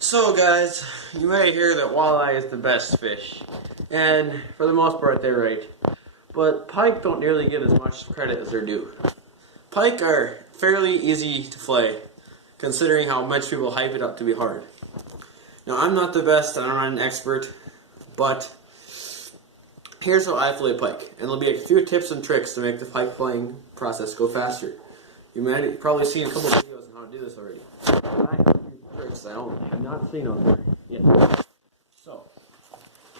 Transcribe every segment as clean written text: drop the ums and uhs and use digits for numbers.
So guys, you may hear that walleye is the best fish, and for the most part they're right. But pike don't nearly get as much credit as they're due. Pike are fairly easy to flay, considering how much people hype it up to be hard. Now I'm not the best, and I'm not an expert, but here's how I fillet pike, and there'll be a few tips and tricks to make the pike flaying process go faster. You might have probably seen a couple videos on how to do this already. I have a few tricks I have not seen on there yet. So,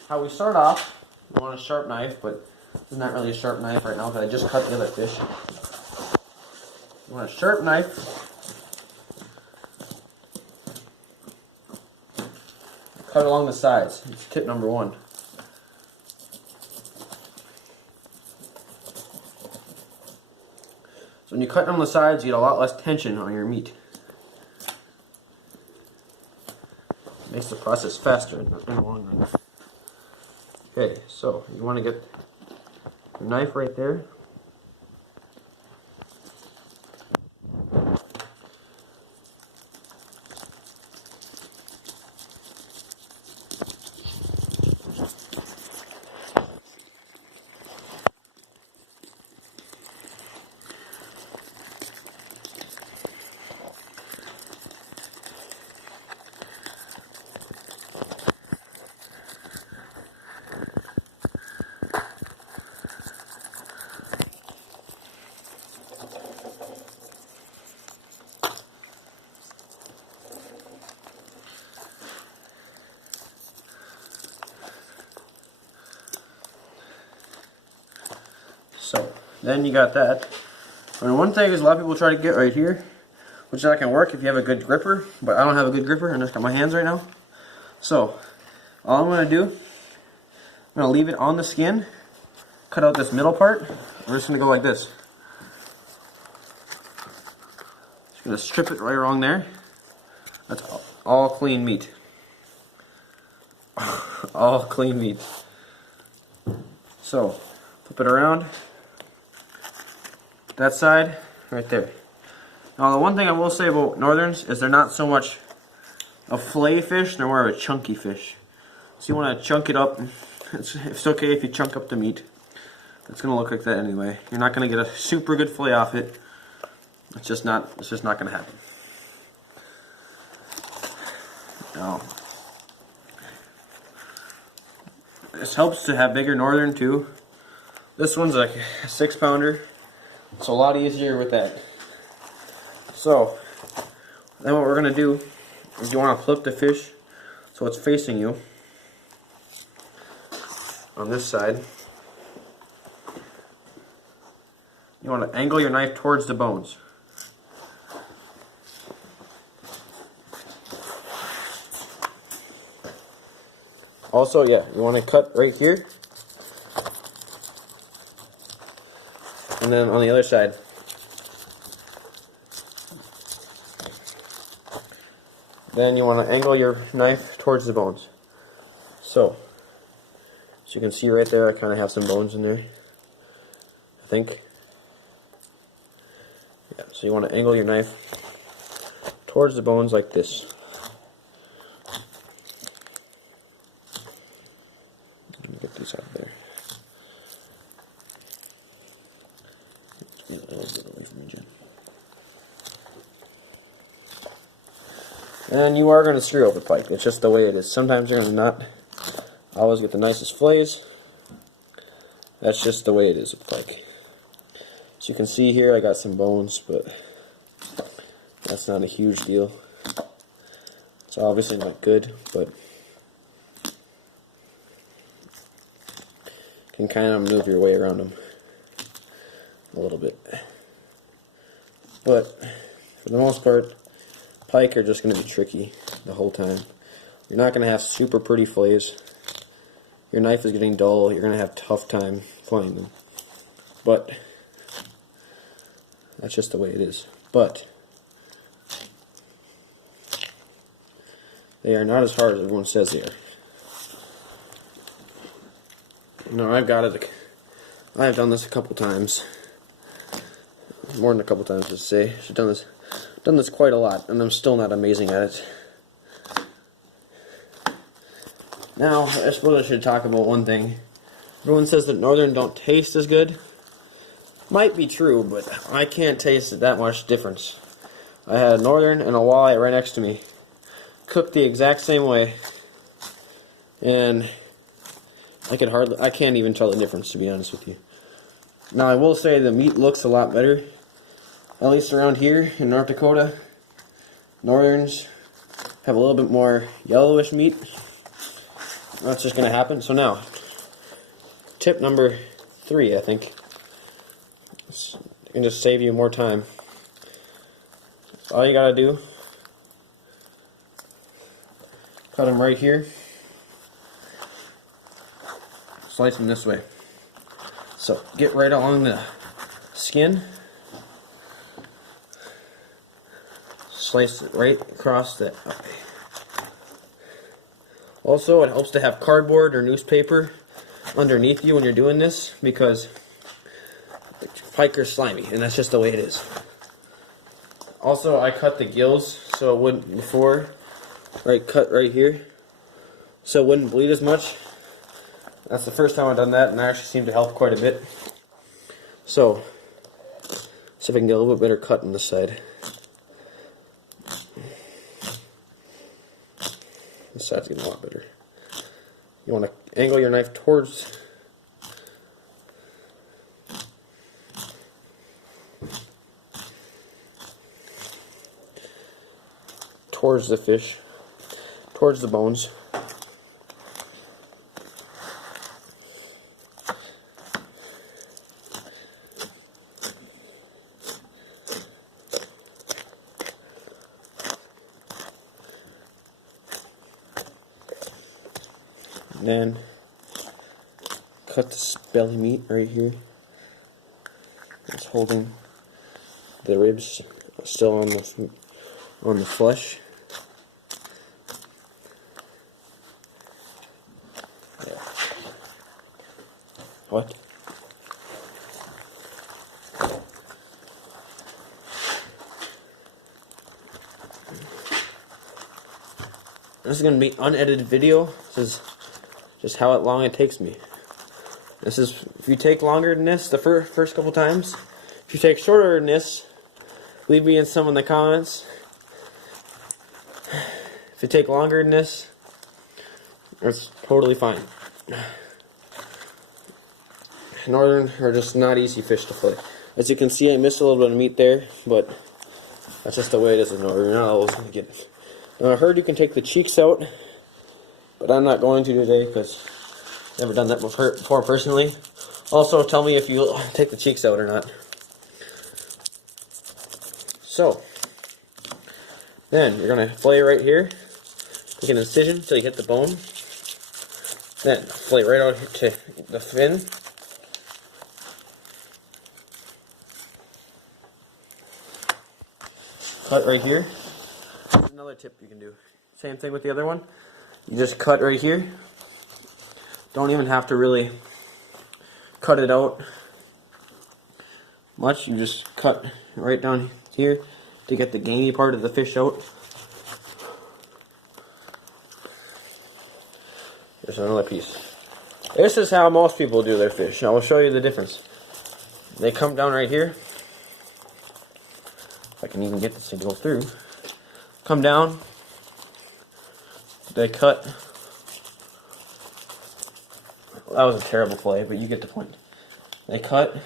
how we start off, we want a sharp knife, but this is not really a sharp knife right now because I just cut the other fish. You want a sharp knife. Cut along the sides. It's tip number one. So when you cut on the sides, you get a lot less tension on your meat. It makes the process faster in the long run. Okay, so you want to get your knife right there. So, then you got that. One thing is a lot of people try to get right here, which that can work if you have a good gripper, but I don't have a good gripper, I just got my hands right now. So, all I'm going to do, I'm going to leave it on the skin, cut out this middle part, I'm just going to go like this. Just going to strip it right along there. That's all clean meat. All clean meat. So, flip it around. That side, right there. Now the one thing I will say about Northerns is they're not so much a fillet fish, they're more of a chunky fish. So you want to chunk it up. It's okay if you chunk up the meat. It's going to look like that anyway. You're not going to get a super good fillet off it. It's just not going to happen. Now, this helps to have bigger Northern too. This one's like a 6-pounder. It's a lot easier with that. So, then what we're going to do is you want to flip the fish so it's facing you on this side. You want to angle your knife towards the bones. Also, yeah, you want to cut right here. And then on the other side. Then you want to angle your knife towards the bones. So, as you can see right there, I kind of have some bones in there. I think. Yeah, so you want to angle your knife towards the bones like this. Let me get these out of there. And you are going to screw over pike. It's just the way it is. Sometimes you're going to not always get the nicest fillets. That's just the way it is with pike. So you can see here I got some bones, but that's not a huge deal. It's obviously not good, but you can kind of move your way around them a little bit. But for the most part, pike are just going to be tricky the whole time. You're not going to have super pretty fillets. Your knife is getting dull. You're going to have a tough time filleting them. But that's just the way it is. But they are not as hard as everyone says they are. No, I've done this a couple times. More than a couple times, to say. I've done this quite a lot, and I'm still not amazing at it. Now, I suppose I should talk about one thing. Everyone says that Northern don't taste as good. Might be true, but I can't taste that much difference. I had a Northern and a walleye right next to me, cooked the exact same way, and I can't even tell the difference, to be honest with you. Now, I will say the meat looks a lot better, at least around here in North Dakota. Northerns have a little bit more yellowish meat. That's just going to happen. So now, tip number 3, I think. It can just save you more time. All you gotta do, cut them right here, slice them this way. So get right along the skin, slice it right across the. Also, it helps to have cardboard or newspaper underneath you when you're doing this, because pike are slimy, and that's just the way it is. Also, I cut the gills so it wouldn't before, cut right here, so it wouldn't bleed as much. That's the first time I've done that, and that actually seemed to help quite a bit. So, see if I can get a little bit better cut on this side. This side's getting a lot better. You want to angle your knife towards the fish, towards the bones. And then cut the belly meat right here. It's holding the ribs still on the flesh. What? This is going to be unedited video. This is just how long it takes me. This is, if you take longer than this the first couple times, if you take shorter than this, leave me in some in the comments. If you take longer than this, it's totally fine. Northern are just not easy fish to flay. As you can see, I missed a little bit of meat there, but that's just the way it is in Northern. You're not always going to get it. Now, I heard you can take the cheeks out, but I'm not going to today because I've never done that before personally. Also, tell me if you take the cheeks out or not. So, then you're going to flay right here. Take an incision until you hit the bone. Then flay right out to the fin. Cut right here. Here's another tip you can do. Same thing with the other one. You just cut right here. Don't even have to really cut it out much. You just cut right down here to get the gamey part of the fish out. There's another piece. This is how most people do their fish. I will show you the difference. They come down right here. If I can even get this to go through. Come down. They cut. That was a terrible fillet, but you get the point. They cut,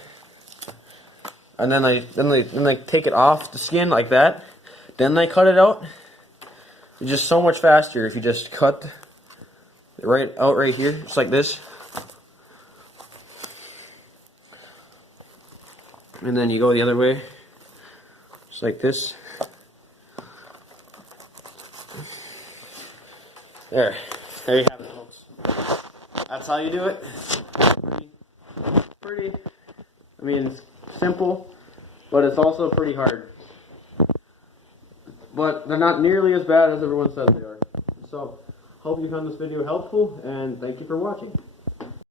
and then they take it off the skin like that. Then they cut it out. It's just so much faster if you just cut it right out right here, just like this. And then you go the other way. Like this. There you have it, folks. That's how you do it. Pretty, I mean, it's simple, but it's also pretty hard. But they're not nearly as bad as everyone says they are. So, hope you found this video helpful, and thank you for watching.